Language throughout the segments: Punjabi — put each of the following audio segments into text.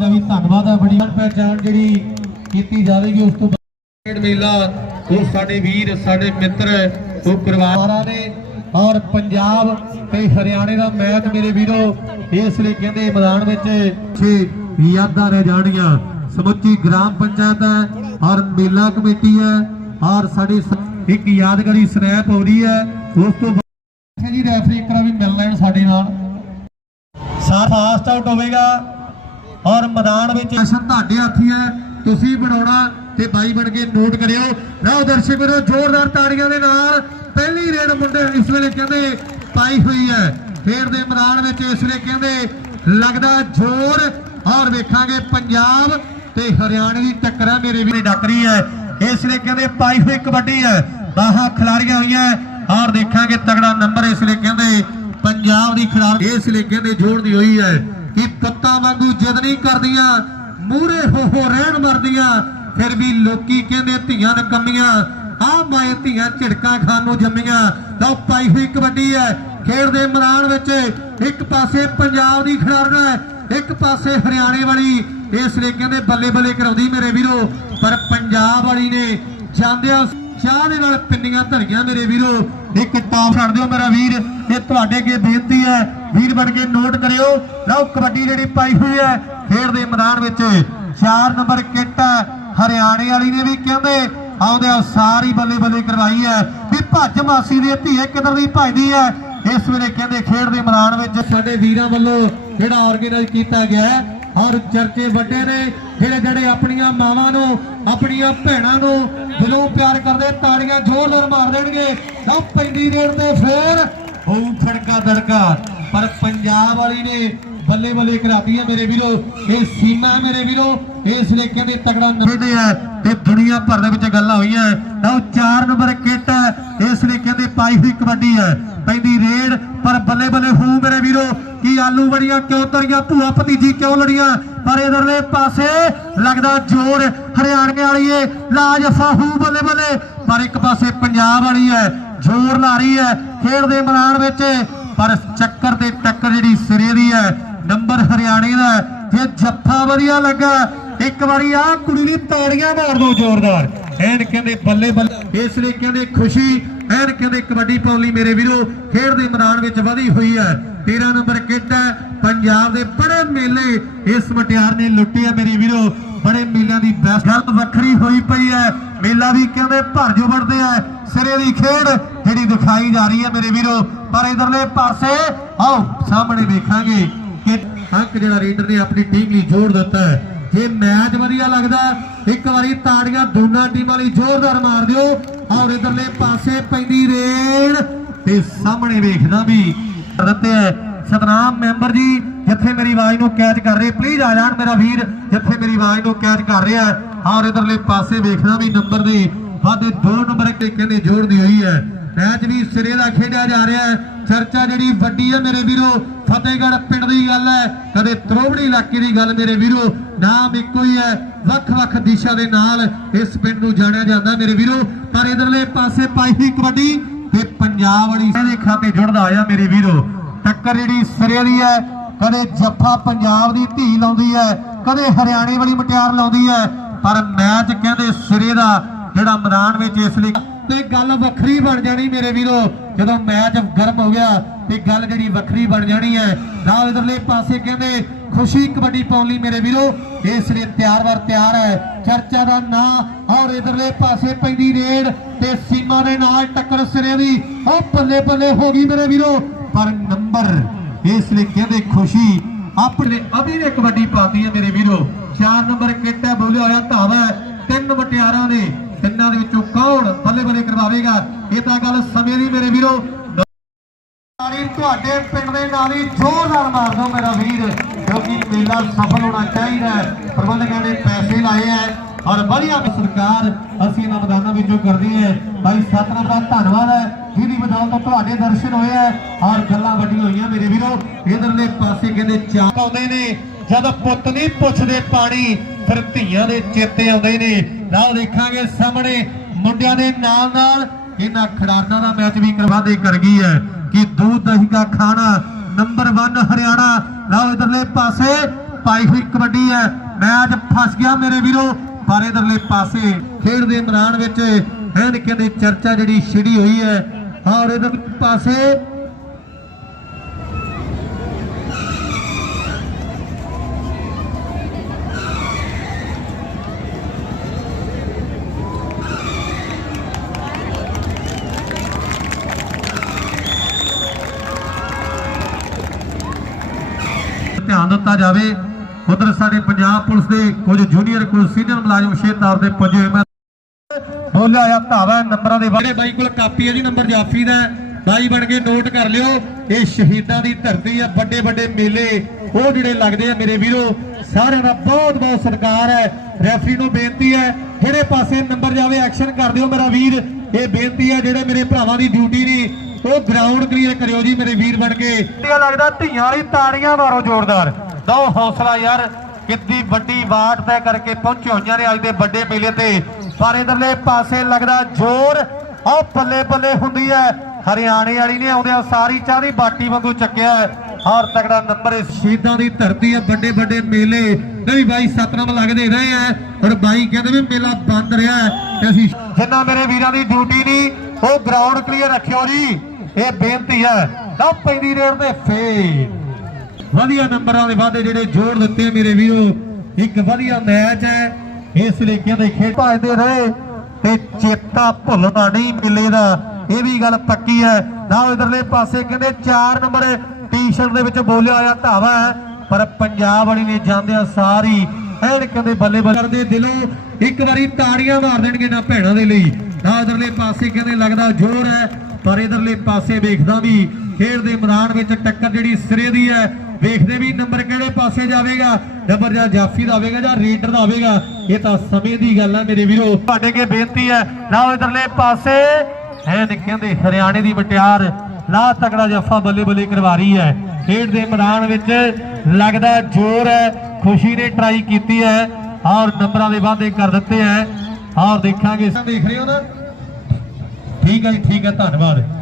ਦਾ ਵੀ ਧੰਨਵਾਦ ਹੈ ਬੜੀ ਪਹਿਚਾਣ ਜਿਹੜੀ ਕੀਤੀ ਜਾਵੇਗੀ, ਉਸ ਤੋਂ ਬਾਅਦ ਮੇਲਾ, ਉਹ ਸਾਡੇ ਵੀਰ, ਸਾਡੇ ਮਿੱਤਰ, ਉਹ ਪਰਿਵਾਰਾਂ ਨੇ ਔਰ ਪੰਜਾਬ ਤੇ ਹਰਿਆਣੇ ਦਾ ਮੈਚ ਮੇਰੇ ਵੀਰੋ, ਇਸ ਲਈ ਕਹਿੰਦੇ ਮੈਦਾਨ ਵਿੱਚ ਛੇ ਯਾਦਾਂ ਰਹਿ ਜਾਣੀਆਂ ਸਮੁੱਚੀ ਗ੍ਰਾਮ ਪੰਚਾਇਤ ਹੈ ਔਰ ਮੇਲਾ ਕਮੇਟੀ ਹੈ ਔਰ ਸਾਡੀ ਇੱਕ ਯਾਦਗਾਰੀ ਸਨੈਪ ਹੋ ਰਹੀ ਹੈ। ਉਸ ਤੋਂ ਬਾਅਦ ਜੀ ਰੈਫਰੀ ਇੱਕ ਵੀ ਮਿਲ ਲੈਣ ਸਾਡੇ ਨਾਲ। ਸਾਰ ਫਾਸਟ ਆਊਟ ਹੋਵੇਗਾ। ਔਰ ਮੈਦਾਨ ਵਿੱਚ ਅਸ਼ਨ ਤੁਹਾਡੇ ਹੱਥੀ ਹੈ। ਤੁਸੀਂ ਬਣਾਉਣਾ ਤੇ ਬਾਈ ਬਣ ਕੇ ਨੋਟ ਕਰਿਓ। ਲਓ ਦਰਸ਼ਕ ਵੀਰੋ, ਜ਼ੋਰਦਾਰ ਤਾੜੀਆਂ ਦੇ ਨਾਲ ਪਹਿਲੀ ਰੇਡ ਮੁੰਡੇ ਇਸ ਵੇਲੇ ਕਹਿੰਦੇ ਪਾਈ ਹੋਈ ਹੈ। ਖੇਡ ਦੇ ਮੈਦਾਨ ਵਿੱਚ ਇਸ ਵੇਲੇ ਕਹਿੰਦੇ ਲੱਗਦਾ ਜ਼ੋਰ। ਔਰ ਵੇਖਾਂਗੇ ਪੰਜਾਬ ਤੇ ਹਰਿਆਣੇ ਦੀ ਟੱਕਰ ਹੈ। ਮੇਰੇ ਵੀਰੇ ਡਾਕਰੀ ਹੈ। ਇਸ ਵੇਲੇ ਕਹਿੰਦੇ ਪਾਈ ਹੋਈ ਕਬੱਡੀ ਹੈ। ਬਾਹਾਂ ਖਿਲਾਰੀਆਂ ਹੋਈਆਂ। ਔਰ ਦੇਖਾਂਗੇ ਤਗੜਾ ਨੰਬਰ ਇਸ ਵੇਲੇ ਕਹਿੰਦੇ ਪੰਜਾਬ ਦੀ ਖਿਡਾਰੀ ਇਸ ਲਈ ਕਹਿੰਦੇ ਜੋੜਦੀ ਹੋਈ ਹੈ। ਕਿ ਪੁੱਤਾਂ ਵਾਂਗੂ ਜਿੱਦ ਨਹੀਂ ਕਰਦੀਆਂ ਮੂਰੇ ਹੋ ਹੋ ਰਹਿਣ ਮਰਦੀਆਂ, ਫਿਰ ਵੀ ਲੋਕੀ ਕਹਿੰਦੇ ਧੀਆਂ ਨਕਮੀਆਂ ਆ ਮਾਏ ਧੀਆਂ ਝਿੜਕਾਂ ਖਾਣ ਨੂੰ ਜੰਮੀਆਂ। ਤਾਂ ਪਾਈ ਹੋਈ ਕਬੱਡੀ ਹੈ, ਖੇਡ ਦੇ ਮੈਦਾਨ ਵਿੱਚ ਇੱਕ ਪਾਸੇ ਪੰਜਾਬ ਦੀ ਖਿਡਾਰਨ ਹੈ, ਇੱਕ ਪਾਸੇ ਹਰਿਆਣੇ ਵਾਲੀ, ਇਸ ਲਈ ਕਹਿੰਦੇ ਬੱਲੇ ਬੱਲੇ ਕਰਾਉਂਦੀ ਮੇਰੇ ਵੀਰੋ, ਪਰ ਪੰਜਾਬ ਵਾਲੀ ਨੇ ਜਾਂਦਿਆਂ ਚਾਹ ਦੇ ਨਾਲ ਪਿੰਨੀਆਂ ਧਰੀਆਂ ਮੇਰੇ ਵੀਰੋ। ਇੱਕ ਟਾਪ ਛੱਡ ਦਿਓ ਮੇਰਾ ਵੀਰ, ਇਹ ਤੁਹਾਡੇ ਅੱਗੇ ਬੇਨਤੀ ਹੈ। ਵੀਰ ਬਣ ਕੇ ਨੋਟ ਕਰਿਓ। ਲਓ, ਕਬੱਡੀ ਜਿਹੜੀ ਪਾਈ ਹੋਈ ਹੈ, ਖੇਡ ਦੇ ਮੈਦਾਨ ਵਿੱਚ 4 ਨੰਬਰ ਕਿੱਟ ਹੈ। ਹਰਿਆਣੇ ਵਾਲੀ ਨੇ ਵੀ ਕਹਿੰਦੇ ਆਉਂਦੇ ਆ ਸਾਰੀ ਬੱਲੇ ਬੱਲੇ ਕਰਵਾਈ ਹੈ। ਵੀ ਭੱਜ ਮਾਸੀ ਦੀ ਧੀਏ ਕਿਧਰ ਦੀ ਭੱਜਦੀ ਹੈ? ਇਸ ਵੇਲੇ ਕਹਿੰਦੇ ਖੇਡ ਦੇ ਮੈਦਾਨ ਵਿੱਚ ਸਾਡੇ ਵੀਰਾਂ ਵੱਲੋਂ ਜਿਹੜਾ ਆਰਗੇਨਾਈਜ਼ ਕੀਤਾ ਗਿਆ ਹੈ ਔਰ ਚਰਚੇ ਵੱਡੇ ਨੇ। ਜਿਹੜੇ ਜਿਹੜੇ ਆਪਣੀਆਂ ਮਾਵਾਂ ਨੂੰ, ਆਪਣੀਆਂ ਭੈਣਾਂ ਨੂੰ ਦਿਲੋਂ ਪਿਆਰ ਕਰਦੇ, ਤਾੜੀਆਂ ਜ਼ੋਰਦਾਰ ਮਾਰ ਦੇਣਗੇ ਲਓ ਪੈਂਦੀ ਰੇਡ ਤੇ ਫੇਰ ਹੋਊ ਫੜਕਾ ਦੜਕਾ। ਪਰ ਪੰਜਾਬ ਵਾਲੀ ਨੇ ਬੱਲੇ ਬੱਲੇ ਕਰਾਤੀ ਹੈ ਮੇਰੇ ਵੀਰੋ। ਇਹ ਸੀਮਾ ਮੇਰੇ ਵੀਰੋ। ਇਸ ਲਈ ਕਹਿੰਦੇ ਤਗੜਾ ਨੰਬਰ ਹੈ ਤੇ ਦੁਨੀਆ ਭਰ ਦੇ ਵਿੱਚ ਗੱਲਾਂ ਹੋਈਆਂ। ਲਓ 4 ਨੰਬਰ ਕਿੱਟ ਹੈ। ਇਸ ਲਈ ਕਹਿੰਦੇ ਪਾਈ ਹੋਈ ਕਬੱਡੀ ਹੈ। ਪੈਂਦੀ ਰੇਡ ਪਰ ਬੱਲੇ ਬੱਲੇ ਹੂ ਮੇਰੇ ਵੀਰੋ, ਕੀ ਆਲੂ ਬੜੀਆਂ ਕਿਉਂ ਤਰੀਆਂ ਭੂਆ ਭਤੀਜੀ ਕਿਉਂ ਲੜੀਆਂ? ਪਰ ਇਧਰਲੇ ਪਾਸੇ ਲੱਗਦਾ ਜ਼ੋਰ ਹਰਿਆਣੇ ਵਾਲੀ ਏ ਲਾਜ ਫਾਹੂ ਬੱਲੇ ਬੱਲੇ। ਪਰ ਇੱਕ ਪਾਸੇ ਪੰਜਾਬ ਵਾਲੀ ਹੈ, ਜ਼ੋਰ ਲਾ ਰਹੀ ਹੈ, ਖੇਡ ਦੇ ਮੈਦਾਨ ਵਿੱਚ। ਪਰ ਚੱਕਰ ਤੇ ਟੱਕਰ ਜਿਹੜੀ ਸਿਰੇ ਦੀ ਹੈ, ਨੰਬਰ ਹਰਿਆਣੇ ਦਾ ਜੇ ਜੱਫਾ ਵਧੀਆ ਲੱਗਾ, ਇੱਕ ਵਾਰੀ ਆ ਕੁੜੀ ਦੀ ਤਾੜੀਆਂ ਮਾਰ ਦੋ ਜ਼ੋਰਦਾਰ। ਐਨ ਕਹਿੰਦੇ ਬੱਲੇ ਬੱਲੇ, ਇਸ ਲਈ ਕਹਿੰਦੇ ਖੁਸ਼ੀ ਐਨ ਕਹਿੰਦੇ ਕਬੱਡੀ ਪਾਉਣ ਲਈ ਮੇਰੇ ਵੀਰੋ, ਖੇਡ ਦੇ ਮੈਦਾਨ ਵਿੱਚ ਵਧੀ ਹੋਈ ਹੈ। 13 ਨੰਬਰ ਕਿੱਟ ਹੈ। ਪੰਜਾਬ ਦੇ ਬੜੇ ਮੇਲੇ ਇਸ ਮਟਿਆਰ ਨੇ ਲੁੱਟੇ ਮੇਰੇ ਵੀਰੋ। ਬੜੇ ਮੇਲਿਆਂ ਦੀ ਬੈਸਟ ਗੱਲ ਵੱਖਰੀ ਹੋਈ ਪਈ ਹੈ। ਮੇਲਾ ਵੀ ਕਹਿੰਦੇ ਭਰ ਜੋ ਵੜਦੇ ਆ। ਸਿਰੇ ਦੀ ਖੇਡ ਜਿਹੜੀ ਦਿਖਾਈ ਜਾ ਰਹੀ ਹੈ ਮੇਰੇ ਵੀਰੋ। ਪਰ ਇਧਰਲੇ ਪਾਸੇ, ਆਓ, ਸਾਹਮਣੇ ਵੇਖਾਂਗੇ ਕਿ ਅੰਕ ਜਿਹੜਾ ਰੀਡਰ ਨੇ ਆਪਣੀ ਟੀਮ ਲਈ ਜੋੜ ਦਿੱਤਾ ਹੈ। ਜੇ ਮੈਚ ਵਧੀਆ ਲੱਗਦਾ, ਇੱਕ ਵਾਰੀ ਤਾੜੀਆਂ ਦੋਨਾਂ ਟੀਮਾਂ ਲਈ ਜ਼ੋਰਦਾਰ ਮਾਰ ਦਿਓ। ਔਰ ਇਧਰਲੇ ਪਾਸੇ ਪੈਂਦੀ ਰੇਡ ਤੇ ਸਾਹਮਣੇ ਵੇਖਦਾ ਵੀ ਦਿੱਤੇ ਸਤਨਾਮ ਮੈਂਬਰ ਜੀ, ਜਿੱਥੇ ਮੇਰੀ ਆਵਾਜ਼ ਨੂੰ ਕੈਚ ਕਰ ਰਹੇ ਪਲੀਜ਼ ਆ ਜਾਣ ਮੇਰਾ ਵੀਰ, ਜਿੱਥੇ ਮੇਰੀ ਆਵਾਜ਼ ਨੂੰ ਕੈਚ ਕਰ ਰਿਹਾ ਔਰ ਇਧਰਲੇ ਪਾਸੇ ਵੇਖਦਾ ਵੀ ਨੰਬਰ ਦੇ ਵਾਧੇ ਦੋ ਨੰਬਰ ਤੇ ਕਹਿੰਦੇ ਜੋੜਦੀ ਹੋਈ ਹੈ। ਮੈਚ ਵੀ ਸਿਰੇ ਦਾ ਖੇਡਿਆ ਜਾ ਰਿਹਾ ਹੈ। ਚਰਚਾ ਜਿਹੜੀ ਵੱਡੀ ਹੈ ਮੇਰੇ ਵੀਰੋ ਫਤਿਹਗੜ੍ਹ ਪਿੰਡ ਦੀ ਗੱਲ ਹੈ। ਕਦੇ ਤਰੋਬੜੀ ਇਲਾਕੇ ਦੀ ਗੱਲ ਮੇਰੇ ਵੀਰੋ, ਨਾਮ ਇੱਕੋ ਹੀ ਹੈ। ਵੱਖ-ਵੱਖ ਦਿਸ਼ਾ ਦੇ ਨਾਲ ਇਸ ਪਿੰਡ ਨੂੰ ਜਾਣਿਆ ਜਾਂਦਾ ਮੇਰੇ ਵੀਰੋ। ਪਰ ਇਧਰਲੇ ਪਾਸੇ ਪਾਈ ਹੋਈ ਕਬੱਡੀ ਤੇ ਪੰਜਾਬ ਵਾਲੀ ਇਹਦੇ ਖਾਤੇ ਜੁੜਦਾ ਆਇਆ ਮੇਰੇ ਵੀਰੋ। ਟੱਕਰ ਜਿਹੜੀ ਸਿਰੇ ਦੀ ਹੈ, ਕਦੇ ਜੱਫਾ ਪੰਜਾਬ ਦੀ ਧੀ ਲਾਉਂਦੀ ਹੈ, ਕਦੇ ਹਰਿਆਣੇ ਵਾਲੀ ਮਟਿਆਰ ਲਾਉਂਦੀ ਹੈ। ਪਰ ਮੈਚ ਕਹਿੰਦੇ ਸਿਰੇ ਦਾ ਜਿਹੜਾ ਮੈਦਾਨ ਵਿੱਚ ਇਸ ਲਈ ਤੇ ਗੱਲ ਵੱਖਰੀ ਬਣ ਜਾਣੀ ਮੇਰੇ ਵੀਰੋ। ਜਦੋਂ ਮੈਚ ਗਰਮ ਹੋ ਗਿਆ ਤੇ ਗੱਲ ਜਿਹੜੀ ਵੱਖਰੀ ਬਣ ਜਾਣੀ ਹੈ। ਨਾਲ ਇਧਰਲੇ ਪਾਸੇ ਕਹਿੰਦੇ, ਖੁਸ਼ੀ ਕਬੱਡੀ ਪਾਉਣ ਮੇਰੇ ਵੀਰੋ, ਇਸ ਲਈ ਤਿਆਰ ਵਰ ਤਿਆਰ ਹੈ। ਚਰਚਾ ਦਾ ਨਾਂ ਔਰ ਇਧਰਲੇ ਪਾਸੇ ਪੈਂਦੀ ਰੇਡ ਤੇ ਸੀਮਾ ਦੇ ਨਾਲ ਟੱਕਰ ਸਿਰੇ ਦੀ। ਉਹ ਬੱਲੇ ਬੱਲੇ ਹੋ ਗਈ ਮੇਰੇ ਵੀਰੋ, ਪਰ ਨੰਬਰ, ਇਸ ਲਈ ਕਹਿੰਦੇ ਖੁਸ਼ੀ ਆਪਣੇ ਅਭੀ ਨੇ ਕਬੱਡੀ ਪਾਤੀ ਹੈ ਮੇਰੇ ਵੀਰੋ। 4 ਨੰਬਰ ਕਿੱਟ ਹੈ, ਬੋਲਿਆ ਹੋਇਆ ਧਾਵਾ ਤਿੰਨ ਮਟਿਆਰਾਂ ਨੇ ਤਿੰਨਾਂ ਦੇ ਵਿੱਚੋਂ ਕੌਣ ਬੱਲੇ ਬੱਲੇ ਕਰਵਾਵੇਗਾ? ਇਹ ਤਾਂ ਗੱਲ ਸਮੇਂ ਦੀ ਮੇਰੇ ਵੀਰੋ। ਤੁਹਾਡੇ ਪਿੰਡ ਦੇ ਨਾਲ ਹੀ ਜ਼ੋਰਦਾਰ ਮਾਰ ਦਿਓ ਮੇਰਾ ਵੀਰ, ਕਿਉਂਕਿ ਮੇਲਾ ਸਫਲ ਹੋਣਾ ਚਾਹੀਦਾ ਹੈ। ਪ੍ਰਬੰਧਕਾਂ ਨੇ ਪੈਸੇ ਲਾਏ ਹੈ ਔਰ ਵਧੀਆ ਸਰਕਾਰ ਅਸੀਂ ਇਹਨਾਂ ਮੈਦਾਨਾਂ ਵਿੱਚੋਂ ਕਰਦੀ ਹੈ। ਭਾਈ ਸਤਨਾਮ ਦਾ ਧੰਨਵਾਦ ਹੈ, ਜਿਹਦੀ ਬਦੌਲਤ ਤੁਹਾਡੇ ਦਰਸ਼ਨ ਹੋਏ ਹੈ ਔਰ ਗੱਲਾਂ ਵੱਡੀਆਂ ਹੋਈਆਂ ਮੇਰੇ ਵੀਰੋ। ਇਧਰਲੇ ਪਾਸੇ ਕਹਿੰਦੇ ਚਾਕ ਆਉਂਦੇ ਨੇ, ਜਦ ਪੁੱਤ ਨਹੀਂ ਪੁੱਛਦੇ ਪਾਣੀ, ਫਿਰ ਧੀਆਂ ਦੇ ਚੇਤੇ ਆਉਂਦੇ ਨੇ। ਲਓ ਦੇਖਾਂਗੇ ਸਾਹਮਣੇ ਮੁੰਡਿਆਂ ਦੇ ਨਾਲ ਨਾਲ ਇਹਨਾਂ ਖਿਡਾਰਨਾਂ ਦਾ ਮੈਚ ਵੀ ਕਰਵਾਦੇ ਕਰ ਗਈ ਹੈ। ਕਿ ਦੂਧ ਦਹੀਂ ਦਾ ਖਾਣਾ। ਨੰਬਰ 1 ਹਰਿਆਣਾ। ਲਓ ਇਧਰਲੇ ਪਾਸੇ, ਪਾਈ ਹੋਈ ਕਬੱਡੀ ਹੈ। ਮੈਚ ਫਸ ਗਿਆ ਮੇਰੇ ਵੀਰੋ, ਪਰ ਇਧਰਲੇ ਪਾਸੇ ਖੇਡ ਦੇ ਮੈਦਾਨ ਵਿੱਚ ਐਨ ਕਹਿੰਦੇ ਚਰਚਾ ਜਿਹੜੀ ਛਿੜੀ ਹੋਈ ਹੈ। ਔਰ ਇਧਰ ਪਾਸੇ ਦਿੱਤਾ ਜਾਵੇ। ਉਧਰ ਸਾਡੇ ਪੰਜਾਬ ਪੁਲਿਸ ਦੇ ਕੁਝ ਜੂਨੀਅਰ ਕੁਝ ਸੀਨੀਅਰ ਮੁਲਾਜ਼ਮ ਵਿਸ਼ੇਸ਼ ਤੌਰ ਤੇ ਪੁੱਜੇ ਹੋਏ ਮੈਂ ਬੋਲਿਆ ਆ ਧਾਵਾ ਨੰਬਰਾਂ ਦੇ ਜਿਹੜੇ ਬਾਈ ਕੋਲ ਕਾਪੀ ਹੈ ਜੀ ਨੰਬਰ ਜਾਫੀ ਦਾ। ਬਾਈ ਬਣ ਕੇ ਨੋਟ ਕਰ ਲਿਓ। ਇਹ ਸ਼ਹੀਦਾਂ ਦੀ ਧਰਤੀ ਆ ਵੱਡੇ ਵੱਡੇ ਮੇਲੇ ਉਹ ਜਿਹੜੇ ਲੱਗਦੇ ਆ ਮੇਰੇ ਵੀਰੋ। ਸਾਰਿਆਂ ਦਾ ਬਹੁਤ ਬਹੁਤ ਸਤਿਕਾਰ ਹੈ। ਰੈਫਰੀ ਨੂੰ ਬੇਨਤੀ ਹੈ ਜਿਹੜੇ ਪਾਸੇ ਨੰਬਰ ਜਾਵੇ ਐਕਸ਼ਨ ਕਰ ਦਿਓ ਮੇਰਾ ਵੀਰ। ਇਹ ਬੇਨਤੀ ਹੈ ਜਿਹੜੇ ਮੇਰੇ ਭਰਾਵਾਂ ਦੀ ਡਿਊਟੀ ਨਹੀਂ ਉਹ ਗਰਾਊਂਡ ਕਲੀਅਰ ਕਰਿਓ ਜੀ ਮੇਰੇ ਵੀਰ ਬਣ ਕੇ। ਲੱਗਦਾ ਧੀਆਂ ਵਾਲੀ ਤਾੜੀਆਂ ਮਾਰੋ ਜ਼ੋਰਦਾਰ। ਦੋ ਹੌਸਲਾ ਯਾਰ ਕਿੰਨੀ ਵੱਡੀ ਬਾਟ ਤੈਅ ਕਰਕੇ ਪਹੁੰਚੇ ਹੋਈਆਂ ਨੇ ਅੱਜ ਦੇ ਵੱਡੇ ਮੇਲੇ ਤੇ। ਪਰ ਇਧਰਲੇ ਪਾਸੇ ਲੱਗਦਾ ਜ਼ੋਰ ਉਹ ਬੱਲੇ ਬੱਲੇ ਹੁੰਦੀ ਹੈ। ਹਰਿਆਣੇ ਵਾਲੀ ਨੇ ਆਉਂਦਿਆਂ ਸਾਰੀ ਚਾਹ ਦੀ ਬਾਟੀ ਵਾਂਗੂ ਚੱਕਿਆ ਔਰ ਤਗੜਾ ਨੰਬਰ ਇਸ ਸ਼ਹੀਦਾਂ ਦੀ ਧਰਤੀ ਹੈ, ਵੱਡੇ ਵੱਡੇ ਮੇਲੇ। ਨਹੀਂ ਬਾਈ, ਸਤਨਾਮ ਲੱਗਦੇ ਰਹੇ ਆ ਔਰ ਬਾਈ ਕਹਿੰਦੇ ਵੀ ਮੇਲਾ ਬੰਦ ਰਿਹਾ ਤੇ ਅਸੀਂ ਜਿੰਨਾ ਮੇਰੇ ਵੀਰਾਂ ਦੀ ਡਿਊਟੀ ਨਹੀਂ, ਉਹ ਗਰਾਊਂਡ ਕਲੀਅਰ ਰੱਖਿਓ ਜੀ। ਇਹ ਬੇਨਤੀ ਹੈ। ਲਓ ਪੈਂਦੀ ਰੇਡ ਤੇ ਫੇਰ। ਵਧੀਆ ਨੰਬਰਾਂ ਦੇ ਵਾਧੇ ਜਿਹੜੇ ਜੋੜ ਦਿੱਤੇ ਆ ਮੇਰੇ ਵੀਰੋ। ਇੱਕ ਵਧੀਆ ਮੈਚ ਹੈ। ਇਸ ਲਈ ਕਹਿੰਦੇ ਖੇਡ ਭਜਦੇ ਰਹੇ ਤੇ ਚੇਤਾ ਭੁੱਲਣਾ ਨਹੀਂ ਮੇਲੇ ਦਾ। ਇਹ ਵੀ ਗੱਲ ਪੱਕੀ ਹੈ। ਨਾ ਇਧਰਲੇ ਪਾਸੇ ਕਹਿੰਦੇ 4 ਨੰਬਰ ਟੀ-ਸ਼ਰਟ ਦੇ ਵਿੱਚ ਬੋਲਿਆ ਹੋਇਆ ਧਾਵਾ ਹੈ। ਪਰ ਪੰਜਾਬ ਵਾਲੀ ਨੇ ਜਾਂਦਿਆਂ ਸਾਰੀ। ਐਨ ਕਹਿੰਦੇ ਬੱਲੇ ਬੱਲੇ ਕਰਦੇ ਦਿਲੋਂ ਇੱਕ ਵਾਰੀ ਤਾੜੀਆਂ ਮਾਰ ਦੇਣਗੇ ਨਾ ਭੈਣਾਂ ਦੇ ਲਈ। ਨਾ ਇਧਰਲੇ ਪਾਸੇ ਕਹਿੰਦੇ ਲੱਗਦਾ ਜ਼ੋਰ ਹੈ। ਪਰ ਇਧਰਲੇ ਪਾਸੇ ਵੇਖਦਾ ਵੀ ਖੇਡ ਦੇ ਮੈਦਾਨ ਵਿੱਚ ਟੱਕਰ ਜਿਹੜੀ ਸਿਰੇ ਦੀ ਹੈ, ਵੇਖਦੇ ਵੀ ਨੰਬਰ ਕਿਹੜੇ ਪਾਸੇ ਜਾਵੇਗਾ? ਨੰਬਰ ਜਾਂ ਜਾਫੀ ਦਾ ਆਵੇਗਾ ਜਾਂ ਰੀਡਰ ਦਾ ਆਵੇਗਾ ਇਹ ਤਾਂ ਸਮੇਂ ਦੀ ਗੱਲ ਹੈ ਮੇਰੇ ਵੀਰੋ। ਤੁਹਾਡੇ ਅੱਗੇ ਬੇਨਤੀ ਹੈ ਨਾ ਇਧਰਲੇ ਪਾਸੇ। ਹੈ ਕਹਿੰਦੇ ਹਰਿਆਣੇ ਦੀ ਮਟਿਆਰ ਲਾ ਤਕੜਾ ਜੱਫਾ ਬੱਲੇ ਬੱਲੇ ਕਰਵਾ ਰਹੀ ਹੈ। ਖੇਡ ਦੇ ਮੈਦਾਨ ਵਿੱਚ ਲੱਗਦਾ ਜ਼ੋਰ ਹੈ, ਖੁਸ਼ੀ ਨੇ ਟਰਾਈ ਕੀਤੀ ਹੈ। ਔਰ ਨੰਬਰਾਂ ਦੇ ਵਾਅਦੇ ਕਰ ਦਿੱਤੇ ਹੈ। ਔਰ ਦੇਖਾਂਗੇ। ਦੇਖ ਰਹੇ ਹੋ ਨਾ? ਠੀਕ ਹੈ ਜੀ, ਠੀਕ ਹੈ, ਧੰਨਵਾਦ।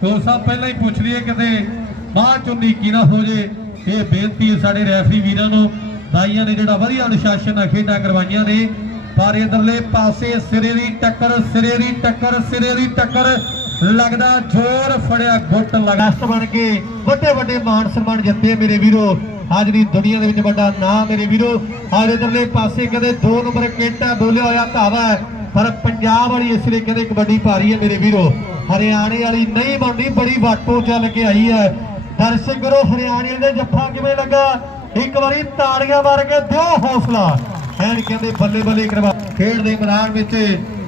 ਕੋਲ ਸਾਹਿਬ ਪਹਿਲਾਂ ਹੀ ਪੁੱਛ ਲਈਏ ਕਿਤੇ ਬਾਅਦ ਚੋਂ ਨੀਕੀ ਨਾ ਹੋ ਜੇ। ਇਹ ਬੇਨਤੀ ਹੈ ਸਾਡੇ ਰੈਫਰੀ ਵੀਰਾਂ ਨੂੰ, ਦਾਈਆਂ ਨੇ ਜਿਹੜਾ ਵਧੀਆ ਅਨੁਸ਼ਾਸਨ ਨਾਲ ਖੇਡਾਂ ਕਰਵਾਈਆਂ ਨੇ। ਪਰ ਇਧਰਲੇ ਪਾਸੇ ਸਿਰੇ ਦੀ ਟੱਕਰ, ਸਿਰੇ ਦੀ ਟੱਕਰ, ਸਿਰੇ ਦੀ ਟੱਕਰ, ਲੱਗਦਾ ਜ਼ੋਰ ਫੜਿਆ, ਗੁੱਟ ਲਗਾਸਤ ਬਣ ਕੇ ਵੱਡੇ ਵੱਡੇ ਮਾਨ ਸਨਮਾਨ ਜਿੱਤੇ ਮੇਰੇ ਵੀਰੋ। ਅੱਜ ਦੀ ਦੁਨੀਆ ਦੇ ਵਿੱਚ ਵੱਡਾ ਨਾਮ ਮੇਰੇ ਵੀਰੋ। ਔਰ ਇਧਰਲੇ ਪਾਸੇ ਕਦੇ 2 ਨੰਬਰ ਕੇਟਾ ਬੋਲਿਆ ਹੋਇਆ ਧਾਵਾ ਪਰ ਪੰਜਾਬ ਵਾਲੀ ਇਸ ਲਈ ਕਹਿੰਦੇ ਕਬੱਡੀ ਭਾਰੀ ਹੈ ਮੇਰੇ ਵੀਰੋ। ਹਰਿਆਣੇ ਵਾਲੀ ਨਹੀਂ ਬਣਦੀ, ਬੜੀ ਵਾਟੋ ਚੱਲ ਕੇ ਆਈ ਹੈ। ਦਰਸ਼ਕ ਕਰੋ ਹਰਿਆਣੇ ਦੇ ਜੱਫਾ ਕਿਵੇਂ ਲੱਗਾ? ਇੱਕ ਵਾਰੀ ਤਾੜੀਆਂ ਮਾਰ ਕੇ ਦਿਓ ਹੌਸਲਾ। ਐਨ ਕਹਿੰਦੇ ਬੱਲੇ ਬੱਲੇ ਕਰਵਾ ਖੇਡ ਦੇ ਮੈਦਾਨ ਵਿੱਚ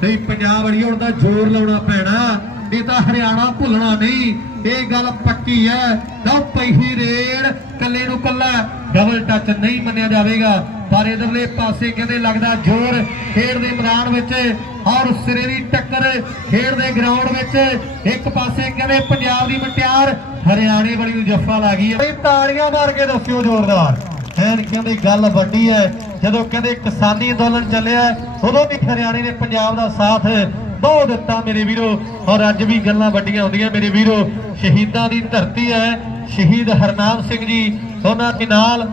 ਨਹੀਂ, ਪੰਜਾਬ ਵਾਲੀ ਹੁਣ ਤਾਂ ਜ਼ੋਰ ਲਾਉਣਾ ਪੈਣਾ। ਇਹ ਤਾਂ ਹਰਿਆਣਾ ਭੁੱਲਣਾ ਨਹੀਂ। ਇਹ ਗੱਲ ਪੱਕੀ ਹੈ। ਲਓ ਪਹਿਲੀ ਰੇਡ, ਕੱਲੇ ਨੂੰ ਕੱਲਾ। ਡਬਲ ਟੱਚ ਨਹੀਂ ਮੰਨਿਆ ਜਾਵੇਗਾ। ਪਰ ਇਧਰਲੇ ਪਾਸੇ ਕਹਿੰਦੇ ਲੱਗਦਾ ਜ਼ੋਰ ਖੇਡ ਦੇ ਮੈਦਾਨ ਵਿੱਚ ਔਰ ਸਿਰੇ ਦੀ ਟੱਕਰ ਖੇਡ ਦੇ ਗਰਾਊਂਡ ਵਿੱਚ। ਇੱਕ ਪਾਸੇ ਕਹਿੰਦੇ ਪੰਜਾਬ ਦੀ ਮਟਿਆਰ ਹਰਿਆਣੇ ਵਾਲੀ ਨੂੰ ਜੱਫਾ ਲਾ ਗਈ ਹੈ। ਤਾੜੀਆਂ ਮਾਰ ਕੇ ਦੱਸਿਓ ਜ਼ੋਰਦਾਰ। ਐਨ ਕਹਿੰਦੇ ਗੱਲ ਵੱਡੀ ਹੈ। ਜਦੋਂ ਕਹਿੰਦੇ ਕਿਸਾਨੀ ਅੰਦੋਲਨ ਚੱਲਿਆ, ਉਦੋਂ ਵੀ ਹਰਿਆਣੇ ਨੇ ਪੰਜਾਬ ਦਾ ਸਾਥ ਬਹੁਤ ਦਿੱਤਾ ਮੇਰੇ ਵੀਰੋ। ਔਰ ਅੱਜ ਵੀ ਗੱਲਾਂ ਵੱਡੀਆਂ ਹੁੰਦੀਆਂ ਮੇਰੇ ਵੀਰੋ। ਸ਼ਹੀਦਾਂ ਦੀ ਧਰਤੀ ਹੈ। ਸ਼ਹੀਦ ਹਰਨਾਮ ਸਿੰਘ ਜੀ, ਉਹਨਾਂ ਦੇ ਨਾਲ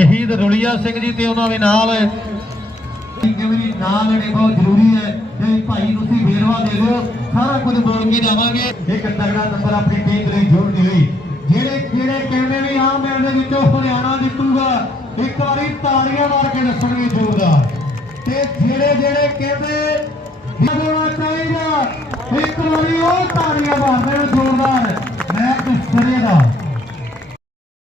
ਸ਼ਹੀਦ ਰੁਲੀਆ ਸਿੰਘ ਜੀ ਤੇ ਉਹਨਾਂ ਦੇ ਨਾਲ। ਕਿਉਂਕਿ ਨਾਲ ਲੈਣੇ ਬਹੁਤ ਜ਼ਰੂਰੀ ਹੈ। ਤੇ ਭਾਈ ਨੂੰ ਤੁਸੀਂ ਵੇਰਵਾ ਦੇ ਦਿਓ, ਸਾਰਾ ਕੁਝ ਬੋਲ ਕੇ ਜਾਵਾਂਗੇ। ਇੱਕ ਤਗੜਾ ਨੰਬਰ ਆਪਣੀ ਟੀਮ ਲਈ ਜੋੜਨ ਲਈ। ਜਿਹੜੇ ਜਿਹੜੇ ਕਹਿੰਦੇ ਵੀ ਆਹ ਮੈਚ ਦੇ ਵਿੱਚੋਂ ਹਰਿਆਣਾ ਜਿੱਤੂਗਾ। ਇੱਕ ਵਾਰੀ ਤਾੜੀਆਂ ਮਾਰ ਕੇ ਦੱਸਣਗੇ ਜ਼ੋਰਦਾਰ। ਤੇ ਜਿਹੜੇ ਜਿਹੜੇ ਕਹਿੰਦੇ ਹੋਣਾ ਚਾਹੀਦਾ, ਇੱਕ ਵਾਰੀ ਉਹ ਤਾੜੀਆਂ ਮਾਰਦੇ ਨੇ ਜ਼ੋਰਦਾਰ। ਮੈਚ ਸਿਰੇ ਦਾ।